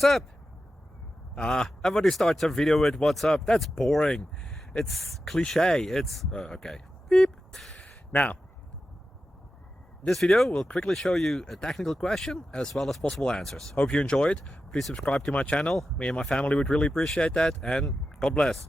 What's up? Everybody starts a video with what's up. That's boring. It's cliche. It's okay. Beep. Now, this video will quickly show you a technical question as well as possible answers. Hope you enjoyed. Please subscribe to my channel. Me and my family would really appreciate that, and God bless.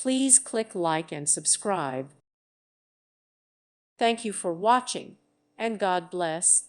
Please click like and subscribe. Thank you for watching, and God bless.